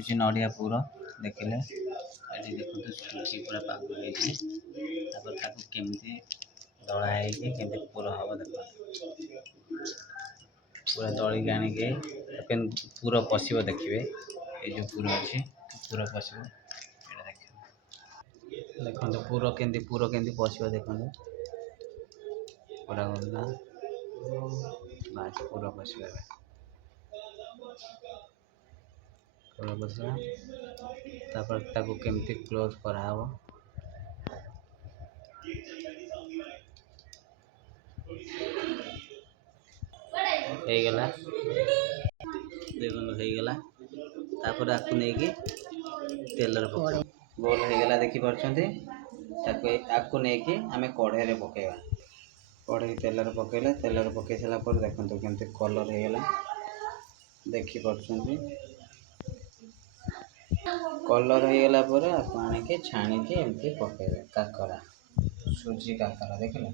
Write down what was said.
हूँ नड़िया पुर देखिले ये देखो सुजी पूरा पाग केमती दला होमती पुर हम देख पूरा दलिक आणिके पुर पशि देखिए ये जो पुर अच्छी पुर पशि देखो पुर केमती पशि देखो पूरा गला बास पुर पशा पूरा पशा तापर केमती क्लोज कराव गला देखो होगला तापर आपको नहीं तेल पक गोल होगला देखी आपको नहीं आम कढ़े पकेवा कढ़े तेल पकेले तेल पकई सारापर देखो केमती कलर होगला देखिपुं कलर होगला आप छाणी एमती पकेबे काकरा सुजी काकरा देखिले